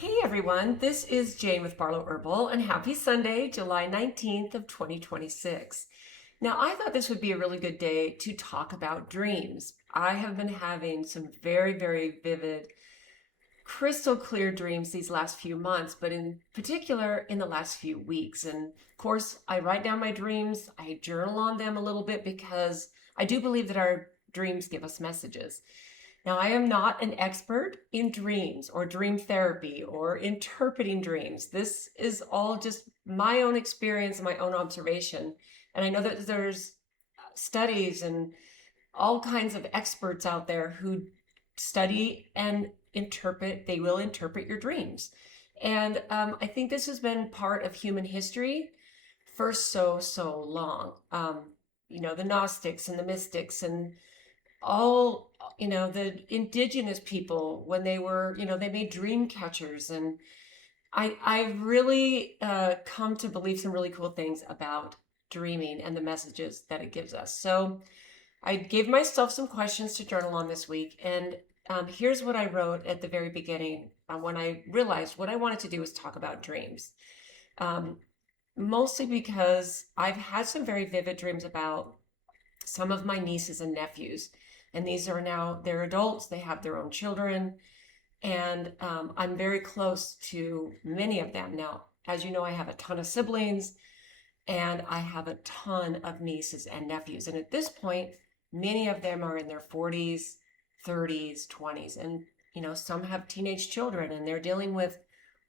Hey everyone, this is Jane with Barlow Herbal, and happy Sunday, July 19th of 2026. Now, I thought this would be a really good day to talk about dreams. I have been having some very vivid, crystal clear dreams these last few months, but in particular in the last few weeks. And of course, I write down my dreams, I journal on them a little bit because I do believe that our dreams give us messages. Now, I am not an expert in dreams or dream therapy or interpreting dreams. This is all just my own experience and my own observation. And I know that there's studies and all kinds of experts out there who study and interpret, they will interpret your dreams. And I think this has been part of human history for so long. The Gnostics and the mystics and all the indigenous people when they were they made dream catchers. And I've really come to believe some really cool things about dreaming and the messages that it gives us. So I gave myself some questions to journal on this week, and here's what I wrote at the very beginning when I realized what I wanted to do was talk about dreams. Mostly because I've had some very vivid dreams about some of my nieces and nephews. And these are now, they're adults, they have their own children, and I'm very close to many of them. Now, as you know, I have a ton of siblings, and I have a ton of nieces and nephews. And at this point, many of them are in their 40s, 30s, 20s, and some have teenage children, and they're dealing with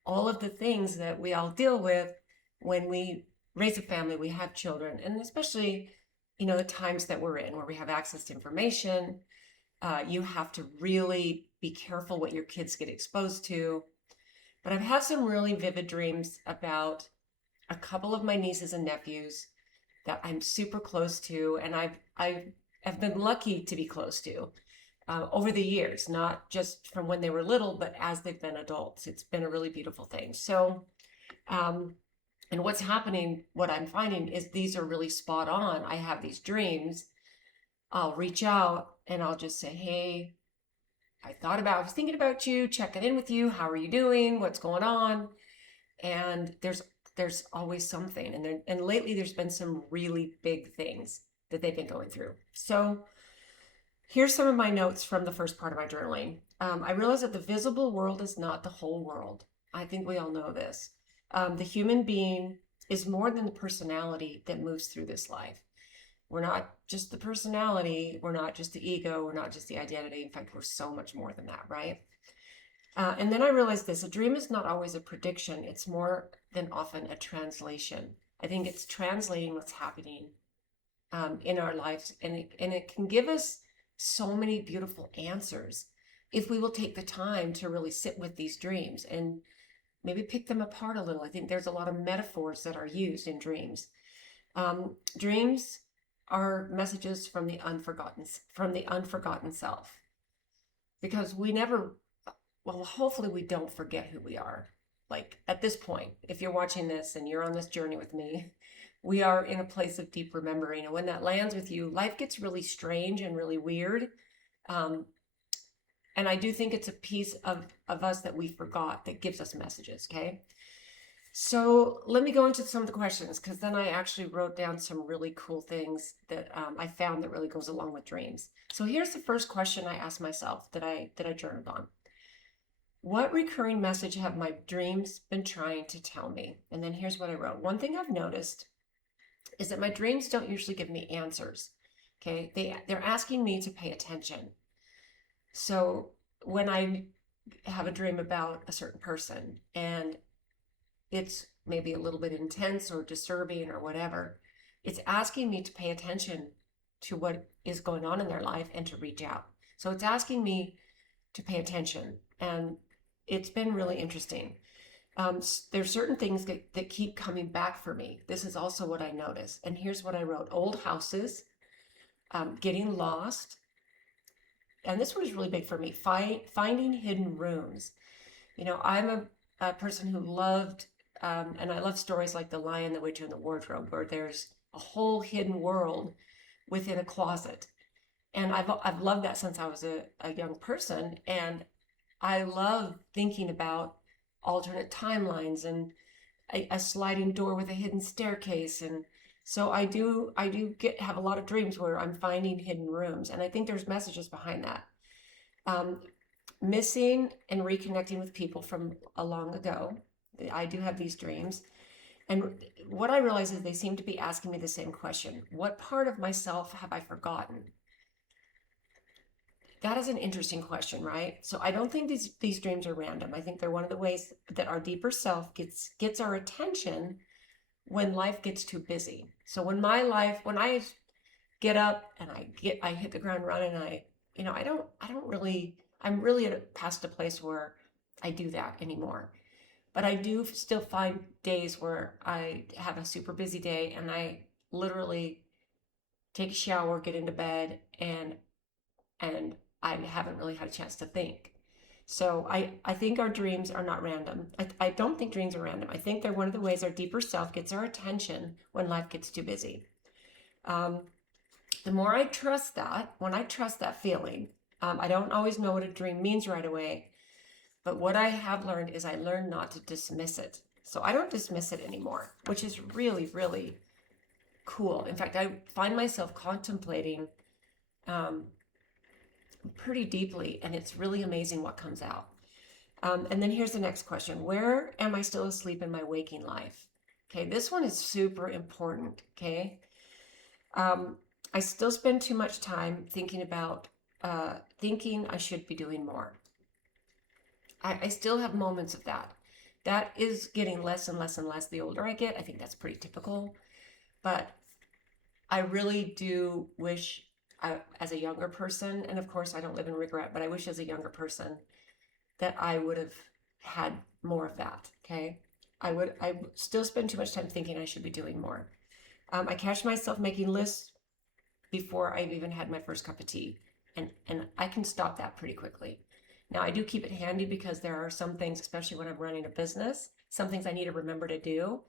all of the things that we all deal with when we raise a family, we have children, and especially the times that we're in where we have access to information. You have to really be careful what your kids get exposed to. But I've had some really vivid dreams about a couple of my nieces and nephews that I'm super close to, and I've been lucky to be close to over the years, not just from when they were little, but as they've been adults. It's been a really beautiful thing. So, and what's happening, what I'm finding is these are really spot on. I have these dreams. I'll reach out and I'll just say, hey, I was thinking about you, checking in with you. How are you doing? What's going on? And there's always something. And lately there's been some really big things that they've been going through. So here's some of my notes from the first part of my journaling. I realized that the visible world is not the whole world. I think we all know this. The human being is more than the personality that moves through this life. We're not just the personality. We're not just the ego. We're not just the identity. In fact, we're so much more than that, right? And then I realized this: a dream is not always a prediction. It's more than often a translation. I think it's translating what's happening in our lives. And it can give us so many beautiful answers if we will take the time to really sit with these dreams and maybe pick them apart a little. I think there's a lot of metaphors that are used in dreams. Dreams are messages from the unforgotten self, because we never, well, hopefully we don't forget who we are. Like at this point, if you're watching this and you're on this journey with me, we are in a place of deep remembering. And when that lands with you, life gets really strange and really weird. And I do think it's a piece of us that we forgot that gives us messages, okay? So let me go into some of the questions, because then I actually wrote down some really cool things that I found that really goes along with dreams. So here's the first question I asked myself that I journaled on. What recurring message have my dreams been trying to tell me? And then here's what I wrote. One thing I've noticed is that my dreams don't usually give me answers, okay? They're asking me to pay attention. So when I have a dream about a certain person and it's maybe a little bit intense or disturbing or whatever, it's asking me to pay attention to what is going on in their life and to reach out. So it's asking me to pay attention, and it's been really interesting. There's certain things that keep coming back for me. This is also what I noticed. And here's what I wrote: old houses, getting lost. And this one is really big for me: finding hidden rooms. I'm a person who loved, and I love stories like The Lion, the Witch, and the Wardrobe, where there's a whole hidden world within a closet. And I've loved that since I was a young person. And I love thinking about alternate timelines and a sliding door with a hidden staircase. And so I do have a lot of dreams where I'm finding hidden rooms, and I think there's messages behind that. Um, Missing and reconnecting with people from a long ago. I do have these dreams. And what I realize is they seem to be asking me the same question. What part of myself have I forgotten? That is an interesting question, right? So I don't think these dreams are random. I think they're one of the ways that our deeper self gets our attention when life gets too busy. So when I get up and I hit the ground running, I'm really past a place where I do that anymore. But I do still find days where I have a super busy day and I literally take a shower, get into bed, and I haven't really had a chance to think. So I think our dreams are not random. I don't think dreams are random. I think they're one of the ways our deeper self gets our attention when life gets too busy. Um, the more I trust that, when I trust that feeling, I don't always know what a dream means right away, but what I have learned is I learned not to dismiss it. So I don't dismiss it anymore, which is really, really cool. In fact, I find myself contemplating pretty deeply, and it's really amazing what comes out. And then here's the next question. Where am I still asleep in my waking life? Okay, this one is super important, okay? I still spend too much time thinking about thinking I should be doing more. I still have moments of that. That is getting less and less and less the older I get. I think that's pretty typical. But I really do wish as a younger person, and of course I don't live in regret, but I wish as a younger person that I would have had more of that, okay? I still spend too much time thinking I should be doing more. I catch myself making lists before I've even had my first cup of tea, and I can stop that pretty quickly. Now, I do keep it handy because there are some things, especially when I'm running a business, some things I need to remember to do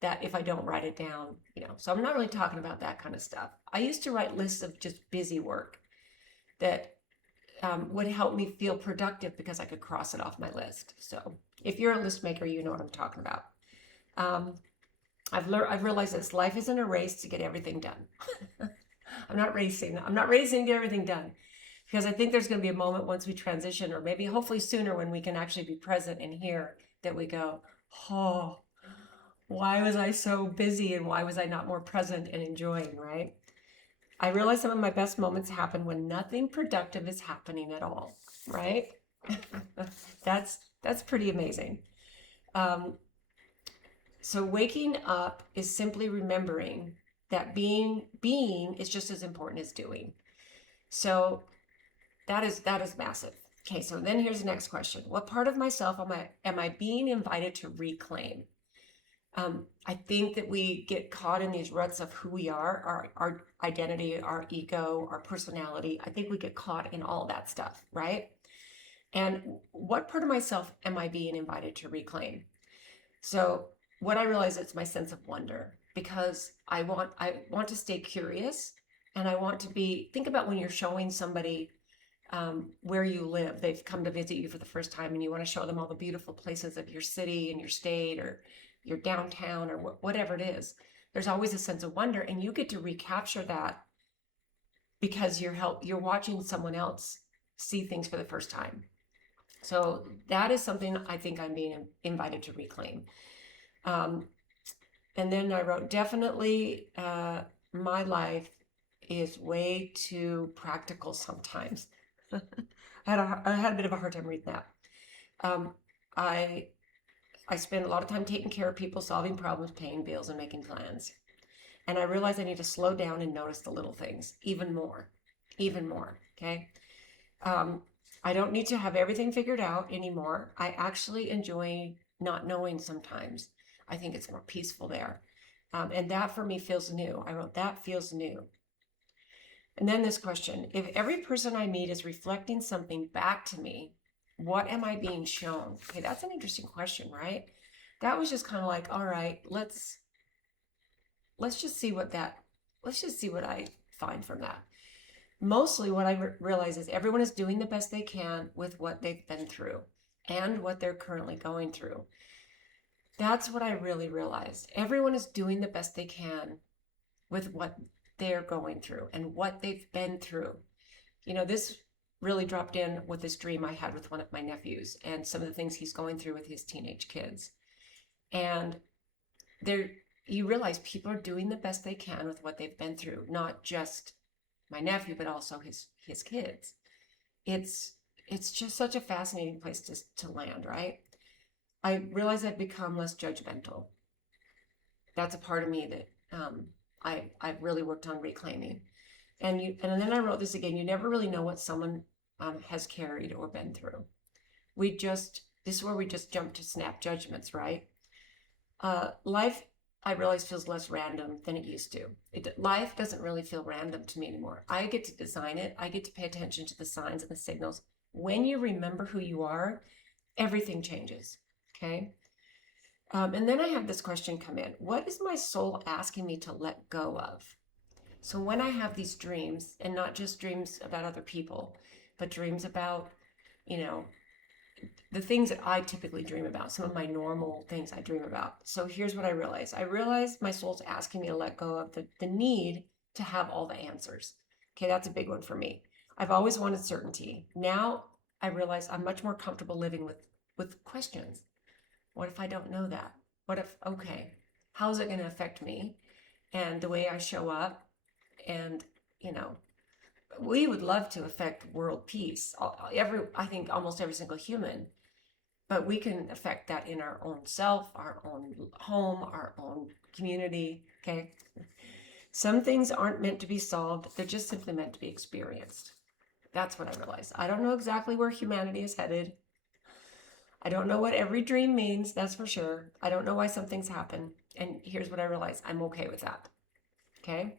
that if I don't write it down, so I'm not really talking about that kind of stuff. I used to write lists of just busy work that would help me feel productive because I could cross it off my list. So if you're a list maker, you know what I'm talking about. I've realized this: life isn't a race to get everything done. I'm not racing to get everything done, because I think there's going to be a moment once we transition, or maybe hopefully sooner, when we can actually be present and hear that we go, oh, why was I so busy and why was I not more present and enjoying, right? I realize some of my best moments happen when nothing productive is happening at all, right? That's pretty amazing. So waking up is simply remembering that being is just as important as doing. So that is massive. Okay, so then here's the next question. What part of myself am I being invited to reclaim? I think that we get caught in these ruts of who we are, our identity, our ego, our personality. I think we get caught in all that stuff, right? And what part of myself am I being invited to reclaim? So what I realize, it's my sense of wonder, because I want to stay curious, and I want to think about when you're showing somebody where you live. They've come to visit you for the first time, and you want to show them all the beautiful places of your city and your state or your downtown or whatever it is. There's always a sense of wonder, and you get to recapture that because you're watching someone else see things for the first time. So that is something I think I'm being invited to reclaim. And then I wrote, definitely my life is way too practical sometimes. I had a bit of a hard time reading that. I spend a lot of time taking care of people, solving problems, paying bills, and making plans. And I realize I need to slow down and notice the little things even more, okay? I don't need to have everything figured out anymore. I actually enjoy not knowing sometimes. I think it's more peaceful there. And that for me feels new. I wrote, that feels new. And then this question: if every person I meet is reflecting something back to me, what am I being shown? Okay, that's an interesting question, right? That was just kind of like, all right, let's just see what I find from that. Mostly what I realize is everyone is doing the best they can with what they've been through. and what they're currently going through. That's what I really realized. Everyone is doing the best they can with what they're going through and what they've been through. This really dropped in with this dream I had with one of my nephews and some of the things he's going through with his teenage kids. And there, you realize people are doing the best they can with what they've been through, not just my nephew, but also his kids. It's just such a fascinating place to land, right? I realize I've become less judgmental. That's a part of me that I've really worked on reclaiming. And then I wrote this again. You never really know what someone has carried or been through. This is where we just jump to snap judgments, right? Life, I realize, feels less random than it used to. Life doesn't really feel random to me anymore. I get to design it. I get to pay attention to the signs and the signals. When you remember who you are, everything changes, okay? And then I have this question come in. What is my soul asking me to let go of? So when I have these dreams, and not just dreams about other people, but dreams about, the things that I typically dream about, some of my normal things I dream about. So here's what I realize. I realize my soul's asking me to let go of the need to have all the answers. Okay, that's a big one for me. I've always wanted certainty. Now I realize I'm much more comfortable living with questions. What if I don't know that? What if, okay, how's it going to affect me and the way I show up? And, we would love to affect world peace. I think almost every single human, but we can affect that in our own self, our own home, our own community. Okay. Some things aren't meant to be solved. They're just simply meant to be experienced. That's what I realized. I don't know exactly where humanity is headed. I don't know what every dream means. That's for sure. I don't know why some things happen. And here's what I realized. I'm okay with that. Okay.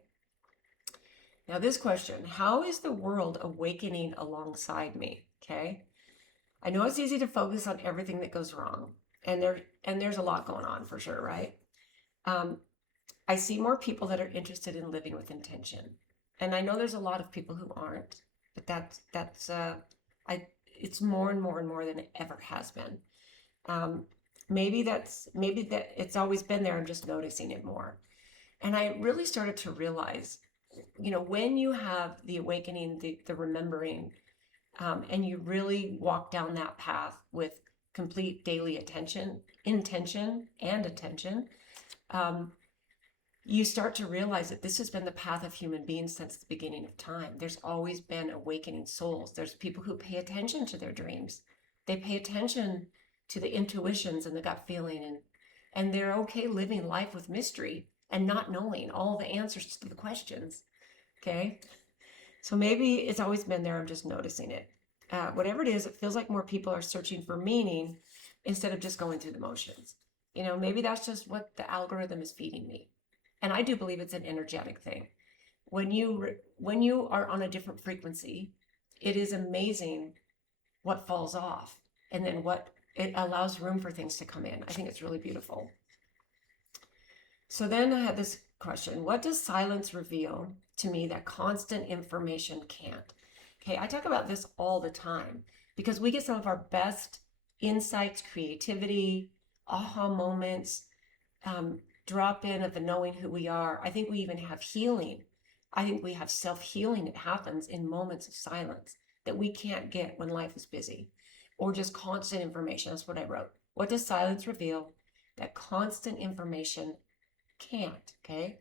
Now this question, how is the world awakening alongside me? Okay. I know it's easy to focus on everything that goes wrong, and there's a lot going on for sure, right? I see more people that are interested in living with intention, and I know there's a lot of people who aren't, but it's more and more and more than it ever has been. Maybe that it's always been there. I'm just noticing it more, and I really started to realize, when you have the awakening, the remembering. And you really walk down that path with complete daily intention and attention, you start to realize that this has been the path of human beings since the beginning of time. There's always been awakening souls. There's people who pay attention to their dreams. They pay attention to the intuitions and the gut feeling, and they're okay living life with mystery and not knowing all the answers to the questions. Okay? So maybe it's always been there. I'm just noticing it. Whatever it is, it feels like more people are searching for meaning instead of just going through the motions. Maybe that's just what the algorithm is feeding me. And I do believe it's an energetic thing. When you are on a different frequency, it is amazing what falls off, and then what it allows room for things to come in. I think it's really beautiful. So then I had this question. What does silence reveal to me that constant information can't? Okay, I talk about this all the time because we get some of our best insights, creativity, aha moments, drop in of the knowing who we are. I think we even have healing. I think we have self-healing that happens in moments of silence that we can't get when life is busy, or just constant information. That's what I wrote. What does silence reveal that constant information can't? Okay.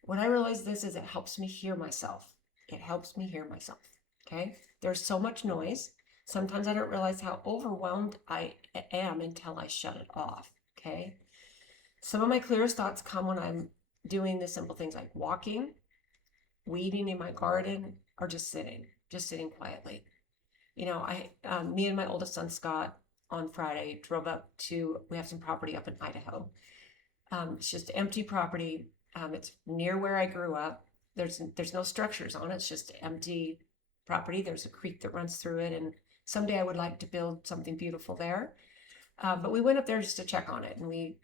When I realize this is, it helps me hear myself. It helps me hear myself. Okay. There's so much noise. Sometimes I don't realize how overwhelmed I am until I shut it off. Okay. Some of my clearest thoughts come when I'm doing the simple things like walking, weeding in my garden, or just sitting quietly. Me and my oldest son, Scott, on Friday drove up we have some property up in Idaho. It's just empty property. It's near where I grew up. There's no structures on it. It's just empty property. There's a creek that runs through it, and someday I would like to build something beautiful there. But we went up there just to check on it, and we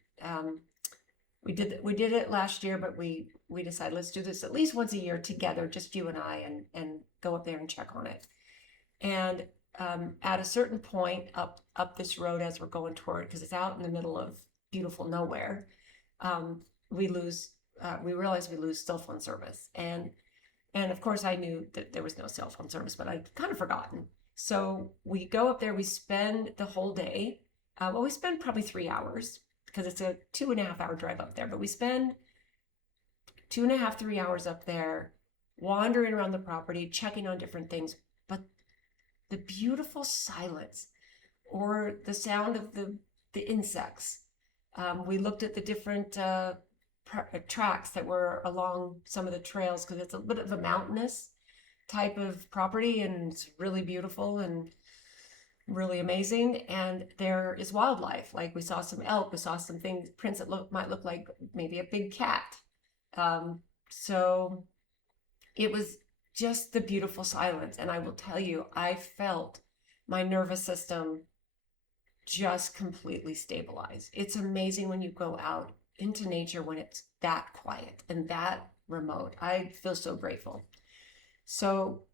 did it last year, but we decided let's do this at least once a year together, just you and I, and go up there and check on it. And at a certain point up this road as we're going toward, because it's out in the middle of beautiful nowhere, um, we realize we lose cell phone service. And of course I knew that there was no cell phone service, but I'd kind of forgotten. So we go up there, we spend the whole day. Well, we spend probably 3 hours because it's a 2.5 hour drive up there, but we spend 2.5, 3 hours up there, wandering around the property, checking on different things. But the beautiful silence or the sound of the insects. We looked at the different tracks that were along some of the trails because it's a bit of a mountainous type of property, and it's really beautiful and really amazing. And there is wildlife. Like we saw some elk, we saw some things, prints that might look like maybe a big cat. So it was just the beautiful silence. And I will tell you, I felt my nervous system just completely stabilize. It's amazing when you go out into nature when it's that quiet and that remote. I feel so grateful. So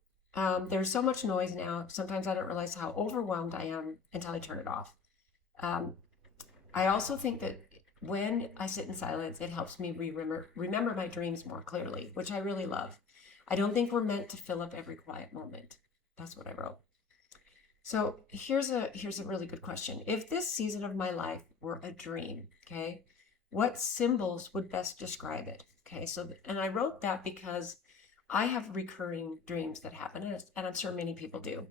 there's so much noise now. Sometimes I don't realize how overwhelmed I am until I turn it off. I also think that when I sit in silence, it helps me remember my dreams more clearly, which I really love. I don't think we're meant to fill up every quiet moment. That's what I wrote. So here's a really good question. If this season of my life were a dream, okay, what symbols would best describe it? Okay, so, and I wrote that because I have recurring dreams that happen, and I'm sure many people do.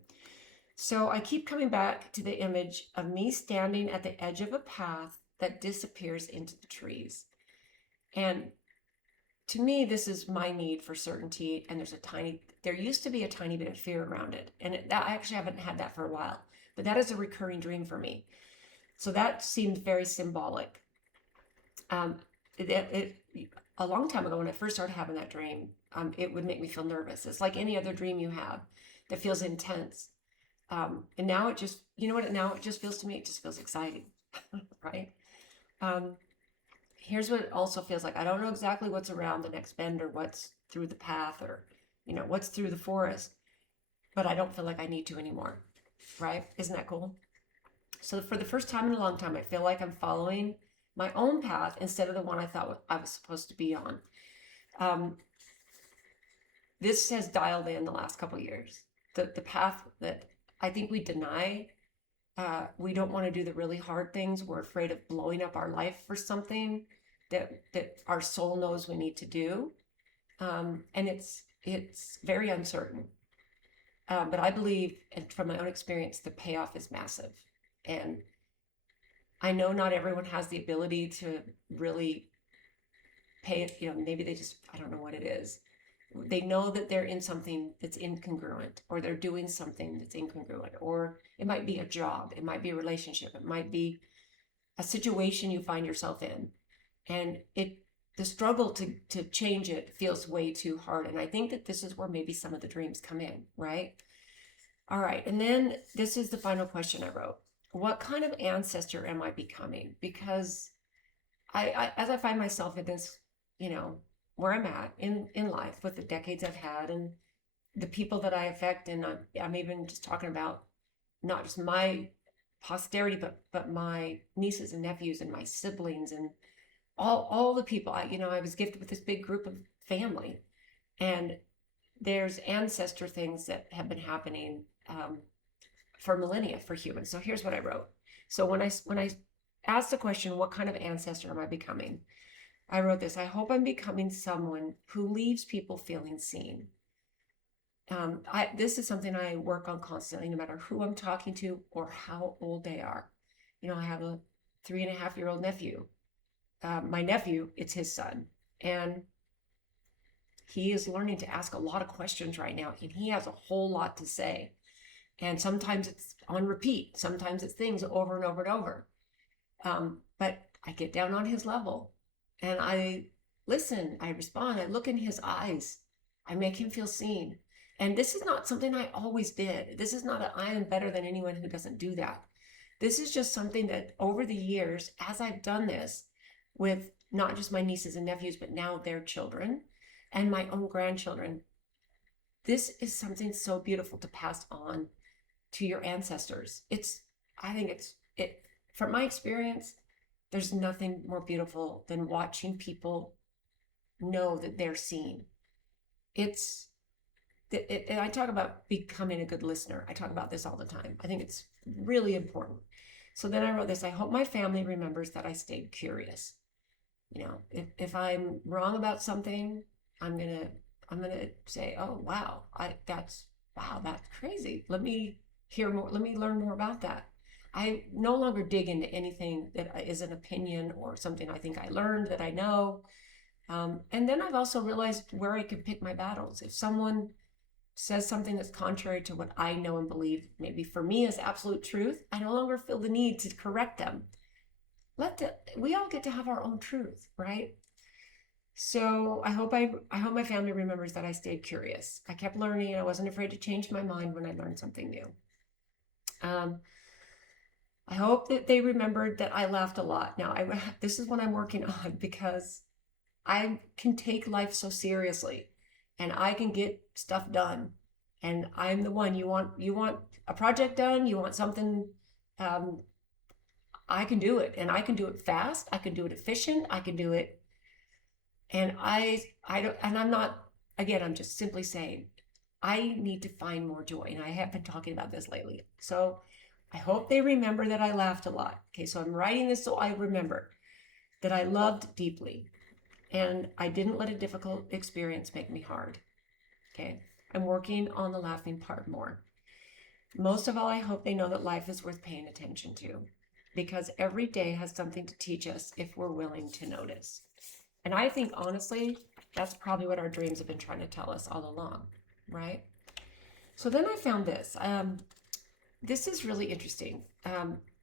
So I keep coming back to the image of me standing at the edge of a path that disappears into the trees. And to me, this is my need for certainty, and there used to be a tiny bit of fear around it. And I actually haven't had that for a while, but that is a recurring dream for me. So that seemed very symbolic. A long time ago when I first started having that dream, it would make me feel nervous. It's like any other dream you have that feels intense. And now it just, you know what, now it just feels to me, it just feels exciting, right? Here's what it also feels like. I don't know exactly what's around the next bend or what's through the path or, what's through the forest, but I don't feel like I need to anymore, right? Isn't that cool? So for the first time in a long time, I feel like I'm following my own path instead of the one I thought I was supposed to be on. This has dialed in the last couple of years. The path that I think we deny. We don't want to do the really hard things. We're afraid of blowing up our life for something that our soul knows we need to do. And it's very uncertain. But I believe, and from my own experience, the payoff is massive. And I know not everyone has the ability to really pay it. Maybe they just, I don't know what it is. They know that they're in something that's incongruent, or they're doing something that's incongruent, or it might be a job, it might be a relationship, it might be a situation you find yourself in, and the struggle to change it feels way too hard. And I think that this is where maybe some of the dreams come in, right? All right, and then this is the final question I wrote. What kind of ancestor am I becoming? Because as I find myself in this, where I'm at in life with the decades I've had and the people that I affect, and I'm even just talking about not just my posterity, but my nieces and nephews and my siblings and all the people. I was gifted with this big group of family, and there's ancestor things that have been happening for millennia for humans. So here's what I wrote. So when I asked the question, what kind of ancestor am I becoming? I wrote this: I hope I'm becoming someone who leaves people feeling seen. This is something I work on constantly, no matter who I'm talking to or how old they are. I have a 3.5-year-old nephew. My nephew, it's his son. And he is learning to ask a lot of questions right now, and he has a whole lot to say. And sometimes it's on repeat. Sometimes it's things over and over and over. But I get down on his level. And I listen, I respond, I look in his eyes, I make him feel seen. And this is not something I always did. This is not I am better than anyone who doesn't do that. This is just something that over the years, as I've done this with not just my nieces and nephews, but now their children and my own grandchildren, this is something so beautiful to pass on to your ancestors. I think from my experience, there's nothing more beautiful than watching people know that they're seen. And I talk about becoming a good listener. I talk about this all the time. I think it's really important. So then I wrote this: I hope my family remembers that I stayed curious. If I'm wrong about something, I'm gonna say, oh wow, that's crazy. Let me hear more. Let me learn more about that. I no longer dig into anything that is an opinion or something I think I learned that I know. And then I've also realized where I can pick my battles. If someone says something that's contrary to what I know and believe, maybe for me is absolute truth, I no longer feel the need to correct them. We all get to have our own truth, right? So I hope my family remembers that I stayed curious. I kept learning. I wasn't afraid to change my mind when I learned something new. I hope that they remembered that I laughed a lot. Now, this is what I'm working on, because I can take life so seriously, and I can get stuff done. And I'm the one you want a project done. You want something. I can do it, and I can do it fast. I can do it efficient. I can do it. And I don't, and I'm not, again, I'm just simply saying, I need to find more joy. And I have been talking about this lately. So I hope they remember that I laughed a lot. Okay. So I'm writing this so I remember that I loved deeply, and I didn't let a difficult experience make me hard. Okay. I'm working on the laughing part more. Most of all, I hope they know that life is worth paying attention to, because every day has something to teach us if we're willing to notice. And I think, honestly, that's probably what our dreams have been trying to tell us all along, right? So then I found this. This is really interesting.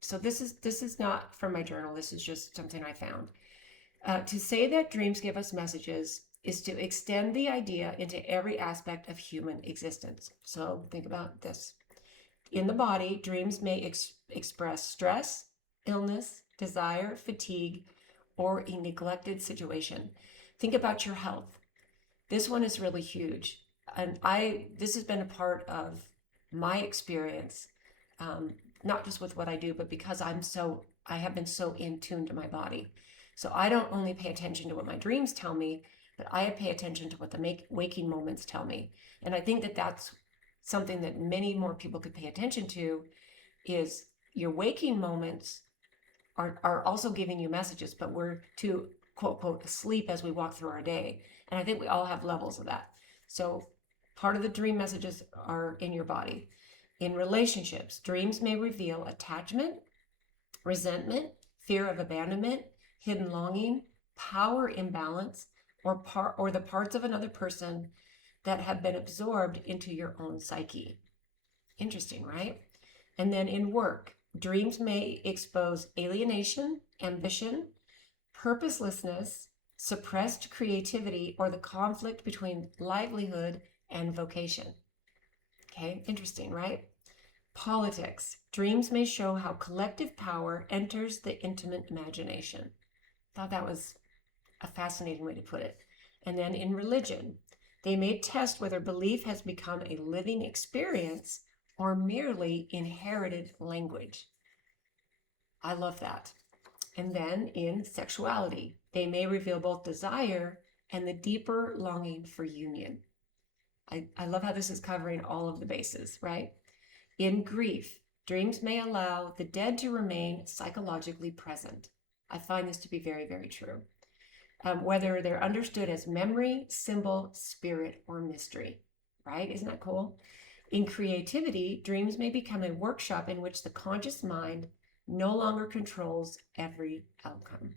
So this is not from my journal. This is just something I found. To say that dreams give us messages is to extend the idea into every aspect of human existence. So think about this. In the body, dreams may express stress, illness, desire, fatigue, or a neglected situation. Think about your health. This one is really huge. And this has been a part of my experience, not just with what I do, but because I have been so in tune to my body. So I don't only pay attention to what my dreams tell me, but I pay attention to what the waking moments tell me. And I think that that's something that many more people could pay attention to, is your waking moments are also giving you messages, but we're to quote, quote, asleep as we walk through our day. And I think we all have levels of that. So part of the dream messages are in your body. In relationships, dreams may reveal attachment, resentment, fear of abandonment, hidden longing, power imbalance, or the parts of another person that have been absorbed into your own psyche. Interesting, right? And then in work, dreams may expose alienation, ambition, purposelessness, suppressed creativity, or the conflict between livelihood and vocation. Okay, interesting, right? Politics. Dreams may show how collective power enters the intimate imagination. Thought that was a fascinating way to put it. And then in religion, they may test whether belief has become a living experience or merely inherited language. I love that. And then in sexuality, they may reveal both desire and the deeper longing for union. I love how this is covering all of the bases, right? In grief, dreams may allow the dead to remain psychologically present. I find this to be very, very true. Whether they're understood as memory, symbol, spirit, or mystery, right? Isn't that cool? In creativity, dreams may become a workshop in which the conscious mind no longer controls every outcome.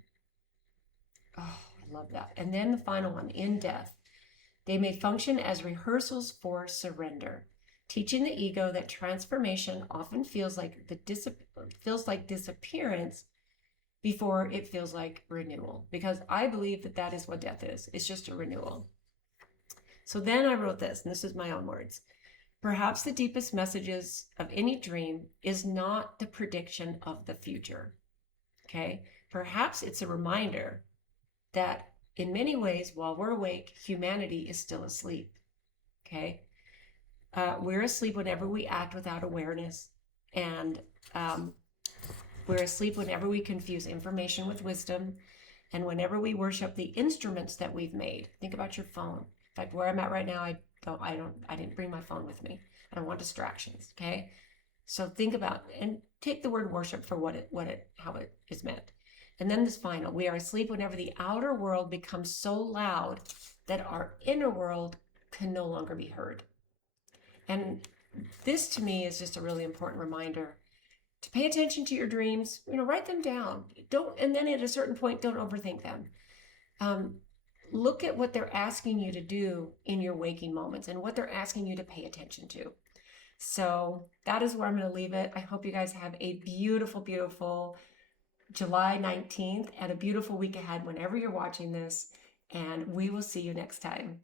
Oh, I love that. And then the final one, in death, they may function as rehearsals for surrender, teaching the ego that transformation often feels like disappearance before it feels like renewal. Because I believe that that is what death is. It's just a renewal. So then I wrote this, and this is my own words. Perhaps the deepest messages of any dream is not the prediction of the future. Okay? Perhaps it's a reminder that in many ways, while we're awake, humanity is still asleep. Okay? We're asleep whenever we act without awareness. And we're asleep whenever we confuse information with wisdom. And whenever we worship the instruments that we've made. Think about your phone. In fact, where I'm at right now, I didn't bring my phone with me. I don't want distractions. Okay. So think about and take the word worship for how it is meant. And then this final, we are asleep whenever the outer world becomes so loud that our inner world can no longer be heard. And this to me is just a really important reminder to pay attention to your dreams. Write them down. And then at a certain point, don't overthink them. Look at what they're asking you to do in your waking moments and what they're asking you to pay attention to. So that is where I'm going to leave it. I hope you guys have a beautiful, beautiful July 19th and a beautiful week ahead whenever you're watching this. And we will see you next time.